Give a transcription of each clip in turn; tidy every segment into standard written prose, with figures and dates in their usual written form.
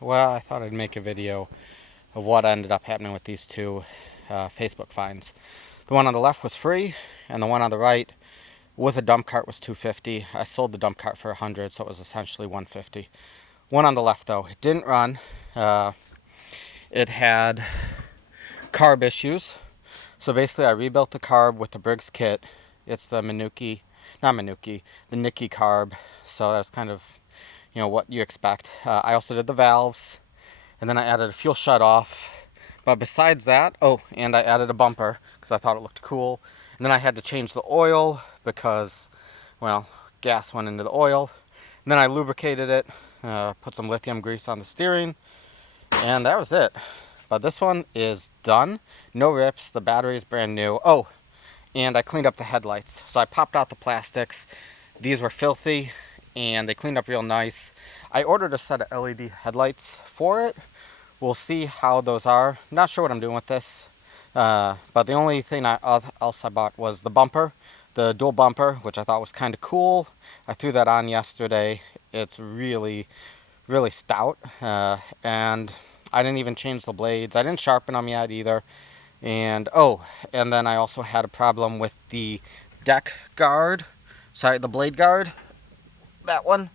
Well, I thought I'd make a video of what ended up happening with these two Facebook finds. The one on the left was free, and the one on the right with a dump cart was $250. I sold the dump cart for $100, so it was essentially $150. One on the left, though, it didn't run. It had carb issues. So basically, I rebuilt the carb with the Briggs kit. It's the Manuki, not Manuki, the Nikki carb. So that's kind of, what you expect. I also did the valves, and then I added a fuel shut off. But besides that, oh, and I added a bumper because I thought it looked cool. And then I had to change the oil because, well, gas went into the oil. And then I lubricated it, put some lithium grease on the steering, and that was it. But this one is done. No rips. The battery is brand new. Oh, and I cleaned up the headlights. So I popped out the plastics. These were filthy, and they cleaned up real nice. I ordered a set of LED headlights for it. We'll see how those are. Not sure what I'm doing with this. But the only thing else I bought was the bumper, the dual bumper, which I thought was kind of cool. I threw that on yesterday. It's really, really stout. And I didn't even change the blades. I didn't sharpen them yet either. And and then I also had a problem with the deck guard. Sorry, the blade guard. That one.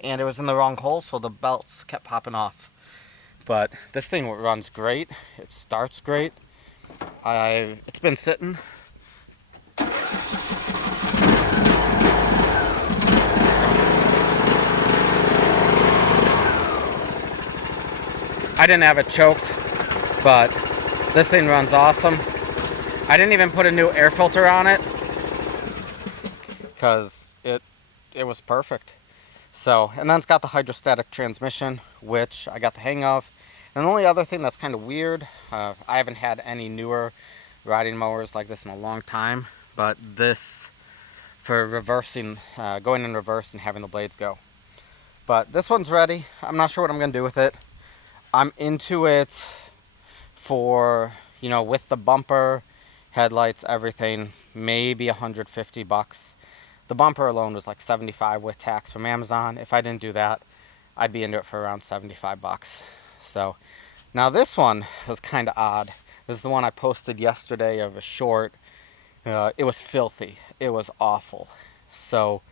And it was in the wrong hole, so the belts kept popping off. But this thing runs great. It starts great. It's been sitting. I didn't have it choked, but this thing runs awesome. I didn't even put a new air filter on it because it was perfect. So, and then it's got the hydrostatic transmission, which I got the hang of. And the only other thing that's kind of weird, I haven't had any newer riding mowers like this in a long time, but this for reversing, going in reverse and having the blades go. But this one's ready. I'm not sure what I'm going to do with it. I'm into it for, with the bumper, headlights, everything, maybe $150. The bumper alone was like $75 with tax from Amazon. If I didn't do that, I'd be into it for around $75. So now this one was kind of odd. This is the one I posted yesterday of a short. It was filthy. It was awful. So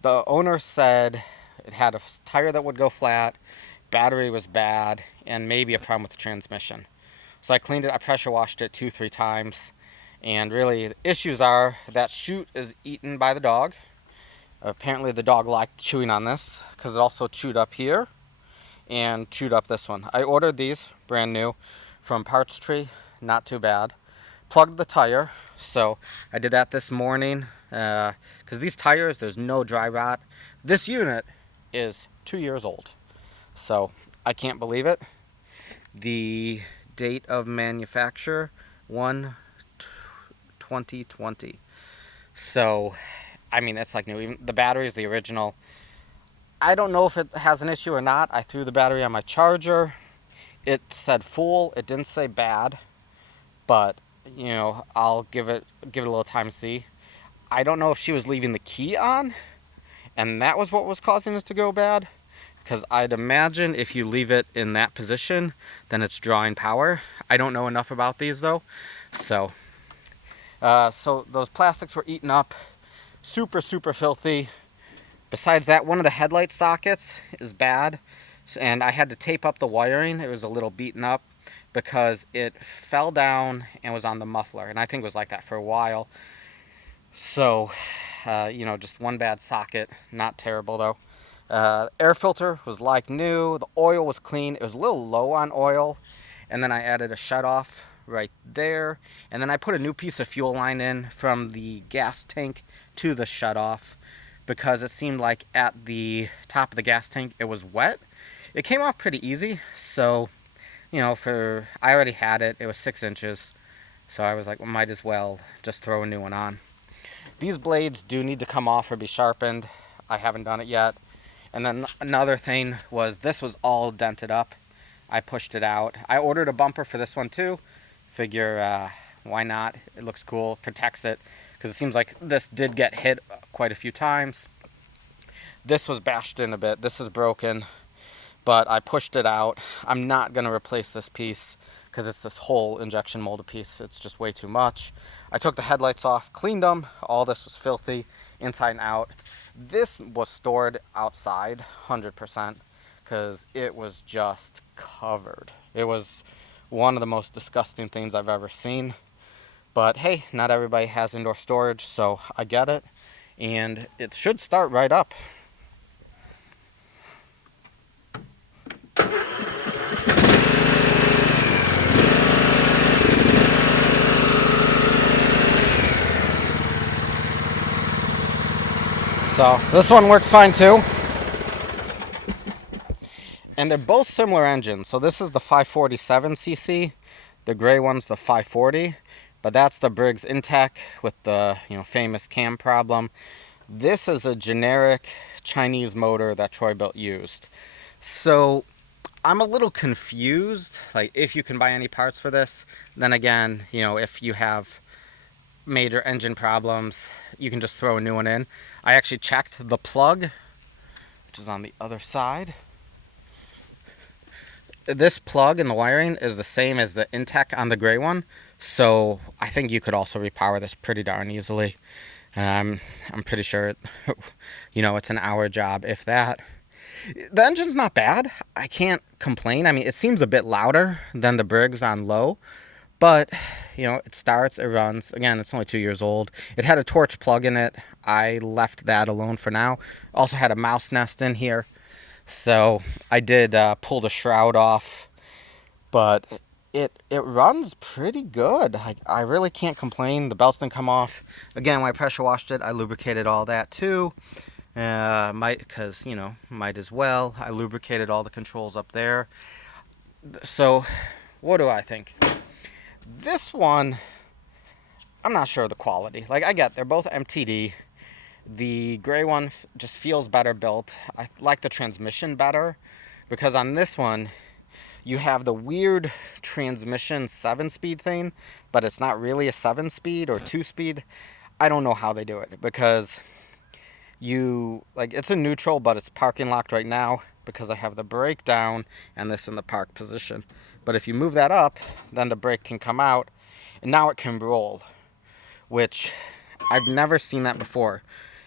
the owner said it had a tire that would go flat, battery was bad, and maybe a problem with the transmission. So I cleaned it. I pressure washed it 2-3 times. And really, the issues are that chute is eaten by the dog. Apparently the dog liked chewing on this because it also chewed up here and chewed up this one. I ordered these brand new from Parts Tree, not too bad. Plugged the tire, so I did that this morning because these tires, there's no dry rot. This unit is 2 years old, so I can't believe it. The date of manufacture, 1/2020. So, I mean, it's like new. Even the battery is the original. I don't know if it has an issue or not. I threw the battery on my charger. It said full. It didn't say bad, but I'll give it a little time to see. I don't know if she was leaving the key on, and that was what was causing it to go bad. Because I'd imagine if you leave it in that position, then it's drawing power. I don't know enough about these though, so those plastics were eaten up, super filthy. Besides that, one of the headlight sockets is bad, and I had to tape up the wiring. It was a little beaten up because it fell down and was on the muffler, and I think it was like that for a while. So, just one bad socket, not terrible though. Air filter was like new. The oil was clean. It was a little low on oil, and then I added a shut-off right there, and then I put a new piece of fuel line in from the gas tank to the shut-off because it seemed like at the top of the gas tank it was wet. It came off pretty easy, so I already had it. It was 6 inches, so I was like, well, might as well just throw a new one on. These blades do need to come off or be sharpened. I haven't done it yet. And then another thing was this was all dented up. I pushed it out. I ordered a bumper for this one too. Figure, why not? It looks cool, protects it, because it seems like this did get hit quite a few times. This was bashed in a bit. This is broken. but I pushed it out. I'm not going to replace this piece because it's this whole injection molded piece. It's just way too much. I took the headlights off, cleaned them. All this was filthy inside and out. This was stored outside 100% because it was just covered. It was one of the most disgusting things I've ever seen. But hey, not everybody has indoor storage, so I get it. And it should start right up. So this one works fine too. And they're both similar engines. So this is the 547cc. The gray one's the 540. But that's the Briggs Intech with the famous cam problem. This is a generic Chinese motor that Troy-Bilt used. So I'm a little confused, like if you can buy any parts for this. Then again, if you have major engine problems, you can just throw a new one in. I actually checked the plug, which is on the other side. This plug in the wiring is the same as the Intech on the gray one, so I think you could also repower this pretty darn easily. I'm pretty sure it's an hour job, if that. The engine's not bad. I can't complain. I mean, it seems a bit louder than the Briggs on low, but it starts, it runs. Again, it's only 2 years old. It had a torch plug in it. I left that alone for now. Also had a mouse nest in here. So I did pull the shroud off, but it runs pretty good. I really can't complain. The belts didn't come off. Again, when I pressure washed it, I lubricated all that too. Might as well. I lubricated all the controls up there. So what do I think? This one, I'm not sure of the quality. Like, I get they're both MTD. The gray one just feels better built. I like the transmission better because on this one you have the weird transmission 7-speed thing, but it's not really a 7-speed or 2-speed. I don't know how they do it because it's a neutral, but it's parking locked right now because I have the brake down and this in the park position. But if you move that up, then the brake can come out and now it can roll, which I've never seen that before.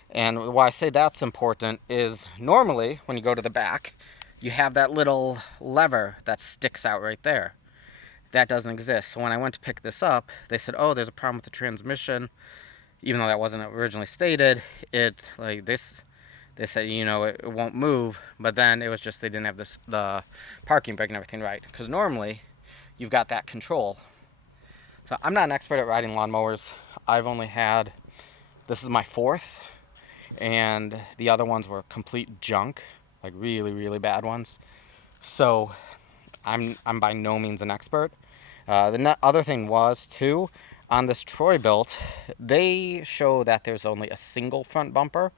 And why I say that's important is normally when you go to the back, you have that little lever that sticks out right there. That doesn't exist. So when I went to pick this up, they said, oh, there's a problem with the transmission. Even though that wasn't originally stated, they said, it won't move. But then it was just they didn't have the parking brake and everything right. Because normally you've got that control. So I'm not an expert at riding lawnmowers. I've only had, this is my 4th. And the other ones were complete junk, like really, really bad ones. So I'm by no means an expert. The other thing was too, on this Troy-Bilt, they show that there's only a single front bumper,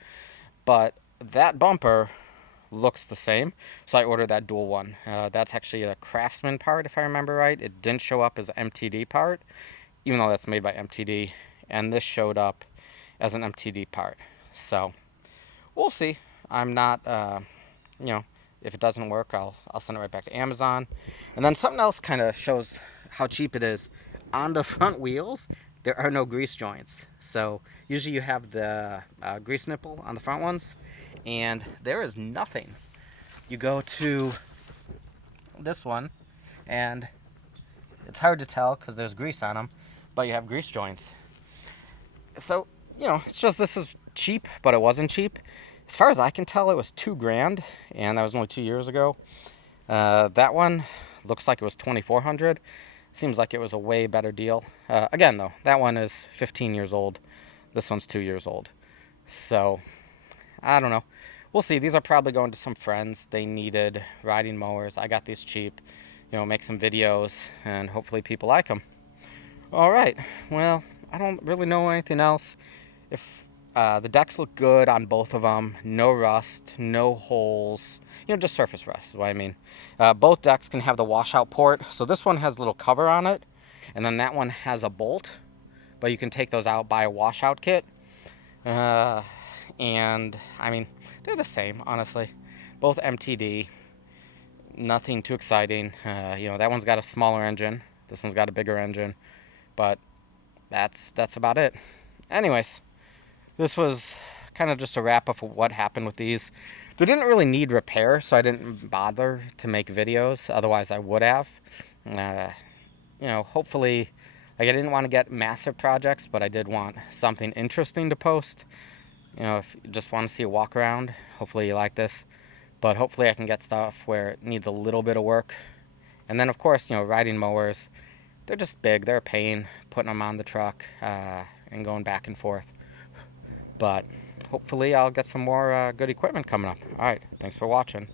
but that bumper looks the same. So I ordered that dual one. That's actually a Craftsman part, if I remember right. It didn't show up as an MTD part, even though that's made by MTD. And this showed up as an MTD part. So we'll see. I'm not, if it doesn't work, I'll send it right back to Amazon. And then something else kind of shows how cheap it is. On the front wheels, there are no grease joints. So usually you have the grease nipple on the front ones, and there is nothing. You go to this one, and it's hard to tell because there's grease on them, but you have grease joints. So, it's just, this is cheap, but it wasn't cheap. As far as I can tell, it was $2,000, and that was only 2 years ago. That one looks like it was $2,400. Seems like it was a way better deal. Again, though, that one is 15 years old. This one's 2 years old. So, I don't know. We'll see. These are probably going to some friends. They needed riding mowers. I got these cheap. Make some videos, and hopefully people like them. All right. Well, I don't really know anything else. If the decks look good on both of them, no rust, no holes, just surface rust is what I mean. Both decks can have the washout port. So this one has a little cover on it, and then that one has a bolt, but you can take those out, buy a washout kit. And I mean, they're the same, honestly. Both MTD. Nothing too exciting. That one's got a smaller engine. This one's got a bigger engine, but that's about it. Anyways, this was kind of just a wrap up of what happened with these. They didn't really need repair, so I didn't bother to make videos. Otherwise, I would have. Hopefully, like, I didn't want to get massive projects, but I did want something interesting to post. If you just want to see a walk around, hopefully you like this. But hopefully I can get stuff where it needs a little bit of work. And then, of course, riding mowers, they're just big. They're a pain, putting them on the truck and going back and forth. But hopefully I'll get some more good equipment coming up. All right, thanks for watching.